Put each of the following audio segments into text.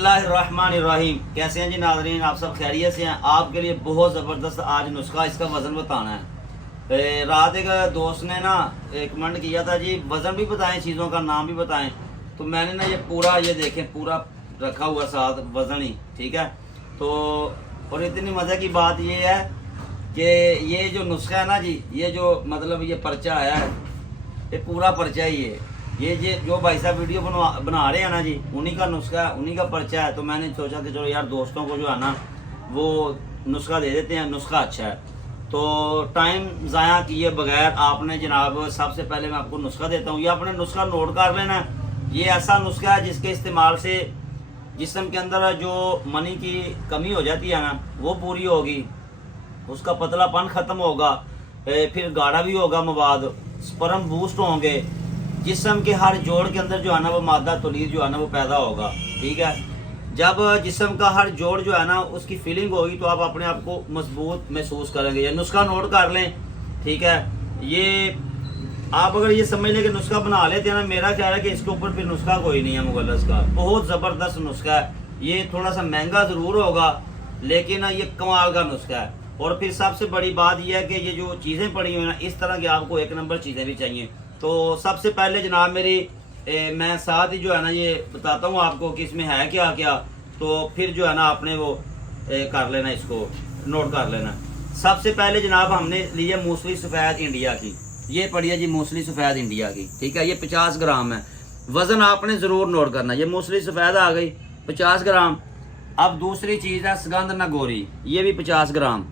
बिस्मिल्लाहिर्रहमानिर्रहीम। कैसे हैं जी नाज़रीन, आप सब खैरियत से हैं। आपके लिए बहुत ज़बरदस्त आज नुस्खा, इसका वज़न बताना है। रात एक दोस्त ने ना एक कमेंट किया था जी, वज़न भी बताएं, चीज़ों का नाम भी बताएं। तो मैंने ना ये पूरा, ये देखें, पूरा रखा हुआ साथ वज़न ही, ठीक है। तो और इतनी मज़े की बात ये है कि ये जो नुस्खा है ना जी, ये जो मतलब ये पर्चा आया है, ये पूरा पर्चा ही है। ये जो भाई साहब वीडियो बना रहे हैं ना जी, उन्हीं का नुस्खा है, उन्हीं का पर्चा है। तो मैंने सोचा कि चलो यार दोस्तों को जो है ना वो नुस्खा दे देते हैं, नुस्खा अच्छा है। तो टाइम ज़ाया किए बगैर आपने जनाब, सबसे पहले मैं आपको नुस्खा देता हूँ। ये आपने नुस्खा नोट कर लेना है। ये ऐसा नुस्खा है जिसके इस्तेमाल से जिस्म के अंदर जो मनी की कमी हो जाती है ना, वो पूरी होगी, उसका पतलापन ख़त्म होगा, फिर गाढ़ा भी होगा मवाद, स्पर्म बूस्ट होंगे, जिस्म के हर जोड़ के अंदर जो है ना वो मादा तौलीद जो है ना वो पैदा होगा, ठीक है। जब जिस्म का हर जोड़ जो है ना उसकी फीलिंग होगी तो आप अपने आप को मजबूत महसूस करेंगे। ये नुस्खा नोट कर लें, ठीक है। ये आप अगर ये समझ लें कि नुस्खा बना लेते हैं ना, मेरा ख्याल है कि इसके ऊपर फिर नुस्खा कोई नहीं है मुगल्लस का। बहुत ज़बरदस्त नुस्खा है। ये थोड़ा सा महंगा ज़रूर होगा लेकिन ये कमाल का नुस्खा है। और फिर सबसे बड़ी बात यह है कि ये जो चीज़ें पड़ी हुई हैं ना, इस तरह की आपको एक नंबर चीज़ें भी चाहिए। तो सबसे पहले जनाब मेरी मैं साथ ही जो है ना ये बताता हूँ आपको कि इसमें है क्या क्या। तो फिर जो है ना आपने वो कर लेना, इसको नोट कर लेना। सबसे पहले जनाब हमने लिया मूसली सफ़ेद इंडिया की। ये पड़ी है जी मूसली सफ़ेद इंडिया की, ठीक है। ये 50 ग्राम है। वज़न आपने ज़रूर नोट करना। ये मूसली सफ़ेद आ गई 50 ग्राम। अब दूसरी चीज़ है सुगंध नगोरी, ये भी 50 ग्राम,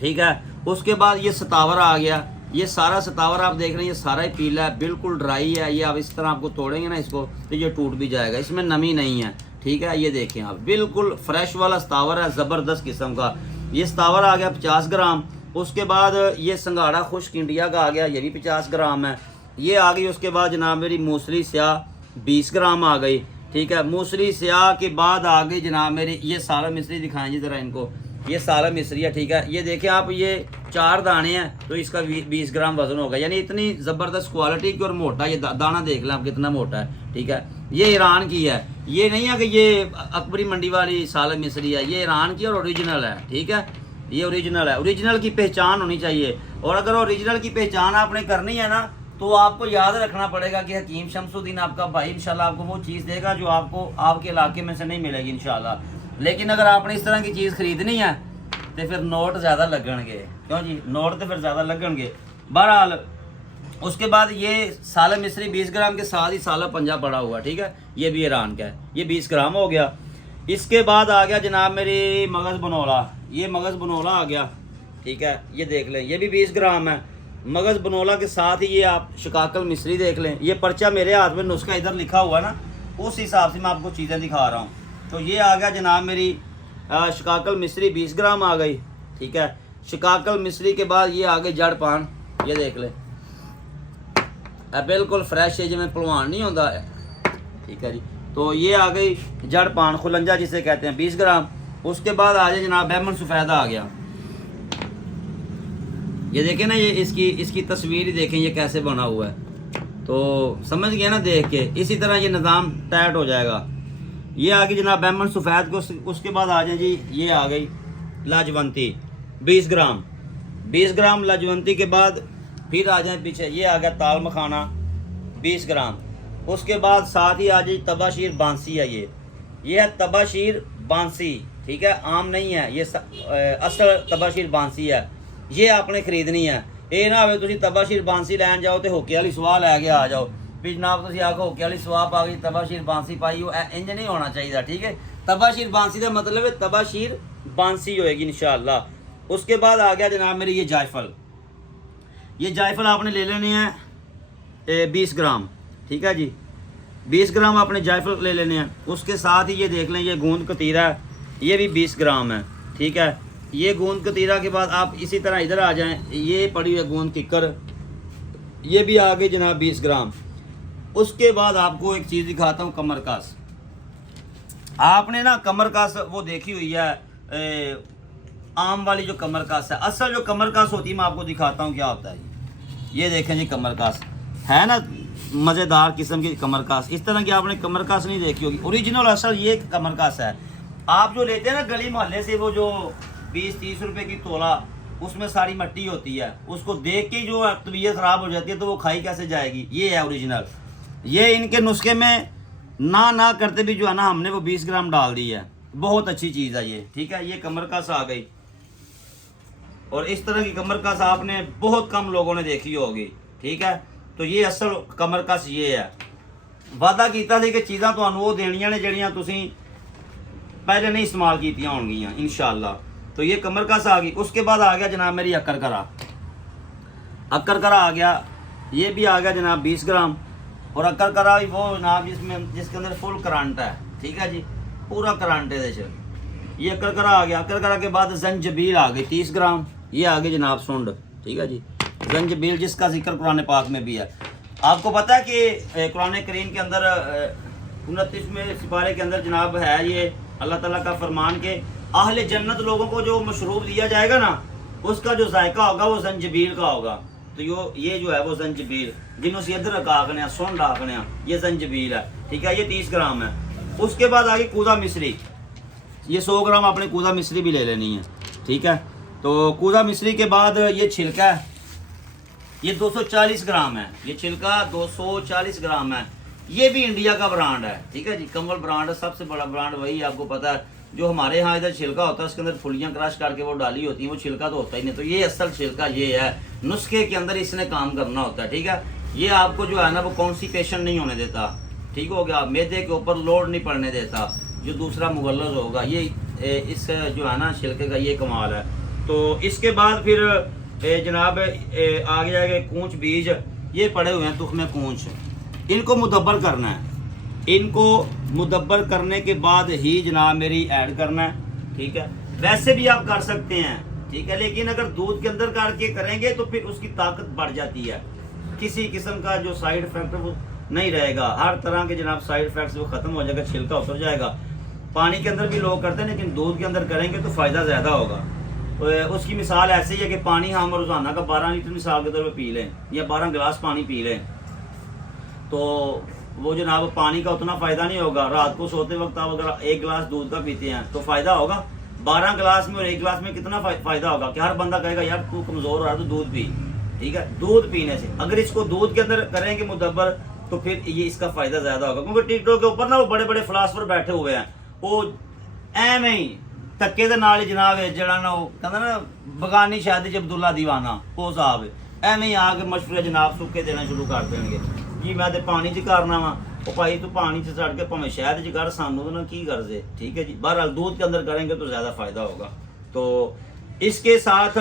ठीक है। उसके बाद ये सतावर आ गया। ये सारा सतावर आप देख रहे हैं, ये सारा ही पीला है, बिल्कुल ड्राई है। ये आप इस तरह आपको तोड़ेंगे ना इसको तो ये टूट भी जाएगा, इसमें नमी नहीं है, ठीक है। ये देखें आप, बिल्कुल फ्रेश वाला सतावर है, ज़बरदस्त किस्म का। ये सतावर आ गया 50 ग्राम। उसके बाद ये संगाड़ा खुश्क इंडिया का आ गया, ये भी 50 ग्राम है। ये आ गई। उसके बाद जनाब मेरी मूसली स्याह 20 ग्राम आ गई, ठीक है। मूसली स्याह के बाद आ गई जनाब मेरी ये सारा मिश्री, दिखाएं जी ज़रा इनको। ये सारा मिश्री है, ठीक है। ये देखें आप, ये 4 दाने हैं तो इसका 20 ग्राम वजन होगा। यानी इतनी ज़बरदस्त क्वालिटी की और मोटा। ये दाना देख लें आप कितना मोटा है, ठीक है। ये ईरान की है, ये नहीं है कि ये अकबरी मंडी वाली साल मिश्री है। ये ईरान की और ओरिजिनल है, ठीक है। ये ओरिजिनल है। ओरिजिनल की पहचान होनी चाहिए। और अगर ओरिजिनल की पहचान आपने करनी है ना तो आपको याद रखना पड़ेगा कि हकीम शमसुद्दीन आपका भाई इंशाल्लाह आपको वो चीज़ देगा जो आपको आपके इलाके में से नहीं मिलेगी इंशाल्लाह। लेकिन अगर आपने इस तरह की चीज़ खरीदनी है तो फिर नोट ज़्यादा लगणगे, क्यों जी, नोट तो फिर ज़्यादा लगणगे। बहरहाल उसके बाद ये साला मिश्री 20 ग्राम के साथ ही साला पंजा पड़ा हुआ, ठीक है। ये भी ईरान का है, ये 20 ग्राम हो गया। इसके बाद आ गया जनाब मेरी मगज़ बनोला। ये मगज़ बनोला आ गया, ठीक है। ये देख लें, ये भी 20 ग्राम है। मगज़ बनोला के साथ ही ये आप शिकाकल मिश्री देख लें। ये पर्चा मेरे हाथ में नुस्खा इधर लिखा हुआ ना, उस हिसाब से मैं आपको चीज़ें दिखा रहा हूँ। तो ये आ गया जनाब मेरी शिकाकल मिश्री 20 ग्राम आ गई, ठीक है। शिकाकल मिश्री के बाद ये आ गई जड़ पान, ये देख ले, बिल्कुल फ्रेश है, जिसमें पलवान नहीं होता है, ठीक है जी। तो ये आ गई जड़ पान, खुलंजा जिसे कहते हैं, 20 ग्राम। उसके बाद आ जाए जनाब बैमन सफ़ेदा आ गया। ये देखें ना, ये इसकी तस्वीर ही देखें, ये कैसे बना हुआ है। तो समझ गए ना देख के। इसी तरह ये निज़ाम टाइट हो जाएगा। ये आ गई जनाब बैमन सफ़ेद को। उसके बाद आ जाए जी, ये आ गई लाजवंती 20 ग्राम। 20 ग्राम लाजवंती के बाद फिर आ जाए पीछे, ये आ गया ताल मखाना 20 ग्राम। उसके बाद साथ ही आ जाए तबाशीर बांसी है। ये है तबाशीर बांसी, ठीक है, आम नहीं है ये, असल तबाशीर बांसी है। ये आपने खरीदनी है। ये ना हो तुम तबाशीर बांसी लैन जाओ तो होके वाली सवाह लैके आ जाओ भी जनाब, तुम आखो होके वाली सवाह पा गई, तबाशीर बांसी पाई हो, इंज नहीं होना चाहिए, ठीक है। तबाशीर बांसी का मतलब है तबाशीर बांसी होएगी इंशाअल्लाह। उसके बाद आ गया जनाब मेरी ये जायफल। ये जायफल आपने ले लेने हैं 20 ग्राम, ठीक है जी। 20 ग्राम आपने जायफल ले लेने हैं। उसके साथ ही ये देख लें, ये गूंद कतीरा है, ये भी 20 ग्राम है, ठीक है। ये गूंद कतीरा के बाद आप इसी तरह इधर आ जाएं, ये पड़ी हुई है गूंद किकर, ये भी आ गई जनाब 20 ग्राम। उसके बाद आपको एक चीज़ दिखाता हूँ, कमर कास। आपने ना कमर कास वो देखी हुई है, आम वाली जो कमर कास है। असल जो कमर कास होती है मैं आपको दिखाता हूँ क्या होता है। ये देखें जी, कमर कास है ना, मज़ेदार किस्म की कमर कास। इस तरह की आपने कमर कास नहीं देखी होगी, ओरिजिनल असल ये कमर कास है। आप जो लेते हैं ना गली मोहल्ले से, वो जो 20-30 रुपए की तोला, उसमें सारी मिट्टी होती है, उसको देख के जो तबीयत ख़राब हो जाती है, तो वो खाई कैसे जाएगी। ये है ओरिजिनल। ये इनके नुस्खे में ना करते भी जो है ना, हमने वो 20 ग्राम डाल दी है। बहुत अच्छी चीज़ है ये, ठीक है। ये कमर कास आ गई, और इस तरह की कमर कास आपने बहुत कम लोगों ने देखी होगी, ठीक है। तो ये असल कमर कास ये है। वादा किया था कि चीज़ां तुहानू वो देनियां ने ਜਿਹੜੀਆਂ ਤੁਸੀਂ पहले नहीं इस्तेमाल कीतियां होंगियां इंशाअल्लाह। तो ये कमर कास आ गई। उसके बाद आ गया जनाब मेरी अक्कर करा। अक्कर करा आ गया, ये भी आ गया जनाब 20 ग्राम। और अक्कर करा भी वो जनाब जिसके अंदर फुल करंट है, ठीक है जी, पूरा करंट है। ये अक्कर करा आ गया। अक्कर करा के बाद जंजबील आ गई 30 ग्राम। ये आ गई जनाब सुंड, ठीक है जी, जंजबील, जिसका जिक्र कुरान पाक में भी है। आपको पता है कि कुरान करीम के अंदर 29वें सिपारे के अंदर जनाब है ये अल्लाह ताला का फरमान के अहले जन्नत लोगों को जो मशरूब दिया जाएगा ना, उसका जो जायका होगा वो जंजबील का होगा। तो ये जो है वो जंजबील, जिन्हों से अदरक आखने, सुंड आखने, ये जंजबील है, ठीक है। ये 30 ग्राम है। उसके बाद आ गई कूदा मिश्री। ये 100 ग्राम आपने कूदा मिश्री भी ले लेनी है, ठीक है। तो कूदा मिश्री के बाद ये छिलका है, ये 240 ग्राम है। ये छिलका 240 ग्राम है। ये भी इंडिया का ब्रांड है, ठीक है जी, कंवल ब्रांड है, सबसे बड़ा ब्रांड वही आपको पता है। जो हमारे यहाँ इधर छिलका होता है उसके अंदर फुलियाँ क्रश करके वो डाली होती हैं, वो छिलका तो होता ही नहीं। तो ये असल छिलका ये है, नुस्खे के अंदर इसने काम करना होता है, ठीक है। ये आपको जो है ना वो कॉन्स्टिपेशन नहीं होने देता, ठीक हो गया, मैदे के ऊपर लोड नहीं पड़ने देता, जो दूसरा मुगल्लज होगा। ये इस जो है ना छिलके का ये कमाल है। तो इसके बाद फिर जनाब आ गया कूंच बीज। ये पड़े हुए हैं तुख्मे कूंच, इनको मुदब्बर करना है। इनको मुदब्बर करने के बाद ही जनाब मेरी ऐड करना है, ठीक है। वैसे भी आप कर सकते हैं, ठीक है, लेकिन अगर दूध के अंदर करके करेंगे तो फिर उसकी ताकत बढ़ जाती है। किसी किस्म का जो साइड इफेक्ट वो नहीं रहेगा। हर तरह के जनाब साइड इफेक्ट्स वो खत्म हो जाएगा, छिलका उतर जाएगा। पानी के अंदर भी लोग करते हैं, लेकिन दूध के अंदर करेंगे तो फ़ायदा ज़्यादा होगा। तो उसकी मिसाल ऐसे ही है कि पानी हम रोज़ाना का 12 लीटर मिसाल के तौर पर पी लें, या 12 गिलास पानी पी लें, तो वो जनाब पानी का उतना फ़ायदा नहीं होगा। रात को सोते वक्त आप अगर 1 गिलास दूध का पीते हैं तो फ़ायदा होगा। 12 गिलास में और 1 गिलास में कितना फ़ायदा होगा कि हर बंदा कहेगा यार तू कमज़ोर हो रहा है तो दूध पी, ठीक है। दूध पीने से अगर इसको दूध के अंदर करेंगे मुदब्बर तो फिर ये इसका फ़ायदा ज़्यादा होगा। क्योंकि टिकटॉक के ऊपर ना वो बड़े बड़े फिलासफर बैठे हुए हैं, वो एवं ही धक्के दे नाल जनाब जड़ा ना वो कहता ना बगानी शादी च अब्दुल्ला दीवाना, वो साहब एवं ही आके मशवरे जनाब सुक्के देना शुरू कर देंगे जी मैं तो पानी च करना वा, वो भाई तू पानी च चढ़ के भावें शहद च कर, सानू तो ना की गर्जे, ठीक है जी। बहरहाल दूध के अंदर करेंगे तो ज़्यादा फ़ायदा होगा। तो इसके साथ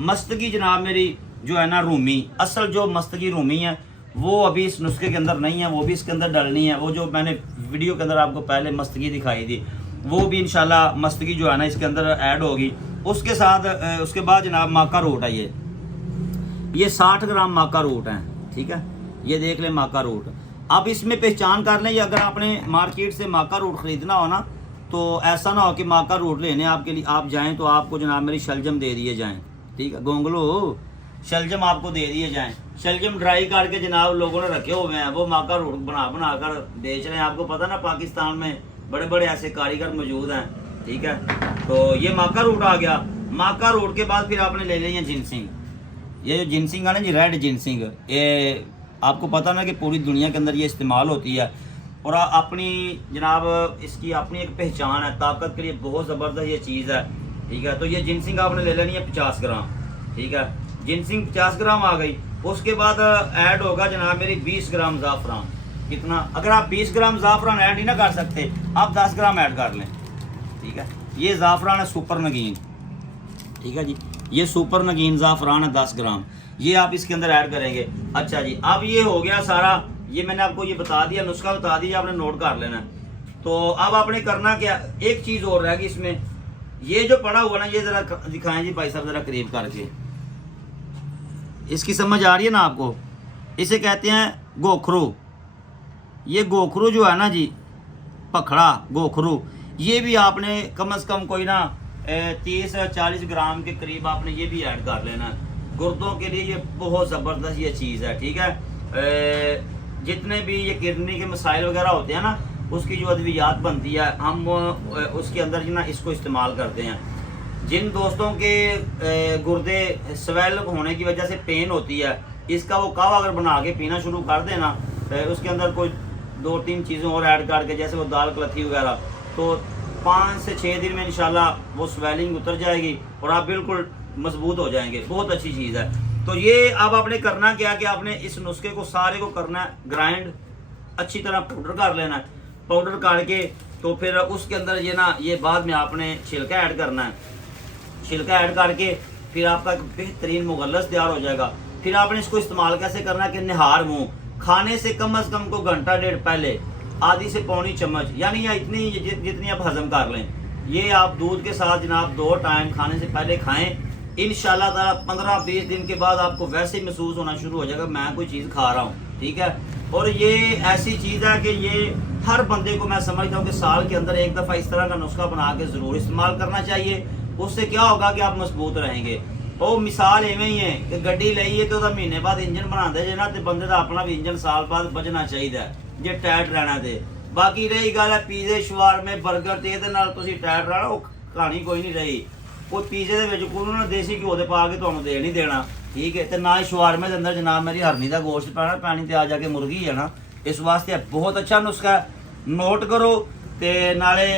मस्तगी जनाब मेरी जो है ना रूमी, असल जो मस्तगी रूमी है वो अभी इस नुस्खे के अंदर नहीं है, वो भी इसके अंदर डलनी है। वो जो मैंने वीडियो के अंदर आपको पहले मस्तगी दिखाई थी वो भी इंशाल्लाह मस्तगी जो है ना इसके अंदर ऐड होगी। उसके साथ उसके बाद जनाब माका रूट है, ये 60 ग्राम माका रूट है, ठीक है। ये देख लें माका रूट। अब इसमें पहचान कर लें, ये अगर आपने मार्केट से माका रूट ख़रीदना हो ना तो ऐसा ना हो कि माका रूट लेने आपके लिए आप जाएं तो आपको जनाब मेरी शलजम दे दिए जाएं, ठीक है, गोंगलो शलजम आपको दे दिए जाएं। शलजम ड्राई करके जनाब लोगों ने रखे हुए हैं, वो माका रूट बना कर बेच रहे हैं। आपको पता ना पाकिस्तान में बड़े बड़े ऐसे कारीगर मौजूद हैं, ठीक है। तो ये माका रूट आ गया। माका रूट के बाद फिर आपने ले लिया जिनसिंग। ये जो जिनसिंग है ना जी, रेड जिनसिंग, ये आपको पता ना कि पूरी दुनिया के अंदर ये इस्तेमाल होती है और अपनी जनाब इसकी अपनी एक पहचान है, ताकत के लिए बहुत ज़बरदस्त ये चीज़ है, ठीक है। तो ये जिनसिंग आपने ले लेनी है 50 ग्राम, ठीक है। जिनसिंग 50 ग्राम आ गई। उसके बाद ऐड होगा जनाब मेरी 20 ग्राम ज़ाफ़रान। कितना? अगर आप 20 ग्राम ज़ाफ़रान ऐड नहीं ना कर सकते आप 10 ग्राम ऐड कर लें, ठीक है। ये ज़ाफ़रान है सुपर नगीन, ठीक है जी, ये सुपर नगीन ज़ाफ़रान है 10 ग्राम, ये आप इसके अंदर ऐड करेंगे। अच्छा जी, अब ये हो गया सारा, ये मैंने आपको ये बता दिया, नुस्खा बता दिया, आपने नोट कर लेना है। तो अब आपने करना क्या, एक चीज़ और रहेगी इसमें, ये जो पड़ा हुआ ना ये ज़रा दिखाएं जी भाई साहब ज़रा करीब करके, इसकी समझ आ रही है ना आपको? इसे कहते हैं गोखरू। ये गोखरू जो है ना जी, पखड़ा गोखरू, ये भी आपने कम से कम कोई ना 30-40 ग्राम के करीब आपने ये भी ऐड कर लेना है। गुर्दों के लिए ये बहुत ज़बरदस्त ये चीज़ है, ठीक है। जितने भी ये किडनी के मसाइल वगैरह होते हैं ना, उसकी जो अद्वियात बनती है हम उसके अंदर जो ना इसको इस्तेमाल करते हैं। जिन दोस्तों के गुर्दे स्वेल होने की वजह से पेन होती है, इसका वो कावा अगर बना के पीना शुरू कर देना, उसके अंदर कोई 2-3 चीज़ें और ऐड करके, जैसे वो दाल कलथी वगैरह, तो 5 से 6 दिन में इंशाल्लाह वो स्वेलिंग उतर जाएगी और आप बिल्कुल मजबूत हो जाएंगे। बहुत अच्छी चीज़ है। तो ये अब आपने करना क्या कि आपने इस नुस्खे को सारे को करना है ग्राइंड, अच्छी तरह पाउडर कर लेना है। पाउडर करके तो फिर उसके अंदर ये ना, ये बाद में आपने छिलका ऐड करना है। छिलका ऐड करके फिर आपका बेहतरीन मुगल्लस तैयार हो जाएगा। फिर आपने इसको इस्तेमाल कैसे करना है कि निहार मुँह, खाने से कम अज़ कम को घंटा डेढ़ पहले आधी से पौनी चम्मच, यानी या इतनी जितनी आप हजम कर लें, ये आप दूध के साथ जनाब 2 टाइम खाने से पहले खाएं। इंशाल्लाह ताला 15-20 दिन के बाद आपको वैसे ही महसूस होना शुरू हो जाएगा मैं कोई चीज़ खा रहा हूँ। ठीक है। और ये ऐसी चीज़ है कि ये हर बंदे को मैं समझता हूँ कि साल के अंदर एक दफ़ा इस तरह का नुस्खा बना के ज़रूर इस्तेमाल करना चाहिए। उससे क्या होगा कि आप मजबूत रहेंगे। वो मिसाल इवें ही है कि गड्डी लईए तो महीने बाद इंजन बनाते जे ना, तो बंदे का अपना भी इंजन साल बाद बजना चाहिए जे टाइट रहना। दे बाकी रही गल है पीजे शवारमे बर्गर ते ਇਹਦੇ ਨਾਲ ਤੁਸੀਂ टाइट रहना, वो कहानी कोई नहीं रही। कोई पीजे ਦੇ ਵਿੱਚ ਕੋਈ ਨਾ ਦੇਸੀ ਘਿਓ ਦੇ ਪਾ ਕੇ ਤੁਹਾਨੂੰ ਦੇ ਨਹੀਂ ਦੇਣਾ। ठीक है। तो ना ही शवारमे के अंदर जनाब मेरी हरनी का गोश्त पैना पैनी तो आ जाके मुर्गी है ना। इस वास्ते बहुत अच्छा नुस्खा है, नोट करो। तो नाले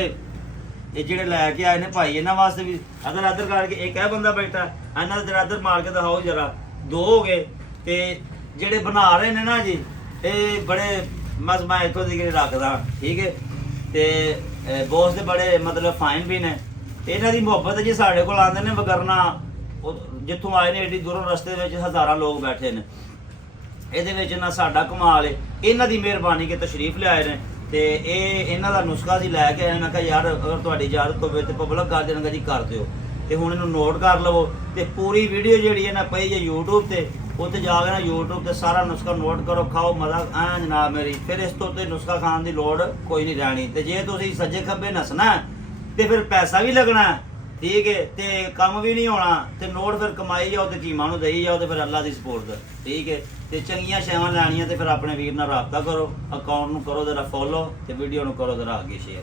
ये ਜਿਹੜੇ ਲੈ ਕੇ ਆਏ ਨੇ ਭਾਈ ਇਹਨਾਂ ਵਾਸਤੇ ਵੀ ਅਦਰ ਅਦਰ ਕਰਕੇ ਇੱਕ ਇਹ ਬੰਦਾ ਬੈਠਾ ਇਹਨਾਂ ਦਾ ਜਰਾ ਅਦਰ ਮਾਰ ਕੇ ਦਿਖਾਓ ਜਰਾ। 2 ਹੋ ਗਏ। ਤੇ ਜਿਹੜੇ ਬਣਾ ਰਹੇ ਨੇ ਨਾ ਜੀ ਇਹ ਬੜੇ ਮੈਂ ਇੱਥੋਂ ਦੀ ਰੱਖਦਾ। ਠੀਕ ਹੈ। ਤੇ ਬੌਸ ਦੇ ਬੜੇ ਮਤਲਬ ਫਾਈਨ ਵੀ ਨੇ। ਇਹਨਾਂ ਦੀ ਮੁਹੱਬਤ ਜੀ ਸਾਡੇ ਕੋਲ ਆਉਂਦੇ ਨੇ ਵਗਰਨਾ ਜਿੱਥੋਂ ਆਏ ਨੇ ਏਡੀ ਦੂਰੋਂ ਰਸਤੇ ਵਿੱਚ ਹਜ਼ਾਰਾਂ ਲੋਕ ਬੈਠੇ ਨੇ। ਇਹਦੇ ਵਿੱਚ ਨਾ ਸਾਡਾ ਕਮਾਲ ਹੈ, ਇਹਨਾਂ ਦੀ ਮਿਹਰਬਾਨੀ ਕਿ ਤਸ਼ਰੀਫ ਲਿਆਏ ਨੇ। ਤੇ ਇਹ ਇਹਨਾਂ ਦਾ ਨੁਸਖਾ ਸੀ ਲੈ ਕੇ ਆਏ। ਮੈਂ ਕਿਹਾ ਯਾਰ ਅਗਰ ਤੁਹਾਡੀ ਇਜਾਜ਼ਤ ਹੋਵੇ ਤੇ ਪਬਲਿਕ ਕਰ ਦੇਣਗੇ ਜੀ, ਕਰ ਦਿਓ। ਤੇ ਹੁਣ ਇਹਨੂੰ ਨੋਟ ਕਰ ਲਵੋ। ਤੇ ਪੂਰੀ ਵੀਡੀਓ ਜਿਹੜੀ ਹੈ ਨਾ ਪਈ ਹੈ YouTube ਤੇ, ਉੱਥੇ ਜਾ ਕੇ ਨਾ YouTube ਤੇ ਸਾਰਾ ਨੁਸਖਾ ਨੋਟ ਕਰੋ, ਖਾਓ ਮਜ਼ਾ ਐ ਜਨਾਬ ਮੇਰੀ। ਫਿਰ ਇਸ ਤੋਂ ਤੇ ਨੁਸਖਾ ਖਾਣ ਦੀ ਲੋੜ ਕੋਈ ਨਹੀਂ ਰਹਿਣੀ। ਤੇ ਜੇ ਤੁਸੀਂ ਸੱਜੇ ਖੱਬੇ ਨਸਣਾ ਤੇ ਫਿਰ ਪੈਸਾ ਵੀ ਲੱਗਣਾ। ठीक है। तो कम भी नहीं होना। तो नोट फिर कमाई जाओ तो कीमा नूं देई जाओ तो फिर अल्लाह की सपोर्ट। ठीक है। तो चंगियां शैवां लैनियां तो फिर अपने वीर नाल राबता करो, अकाउंट नूं करो जरा फॉलो, तो वीडियो नूं करो जरा आगे शेयर।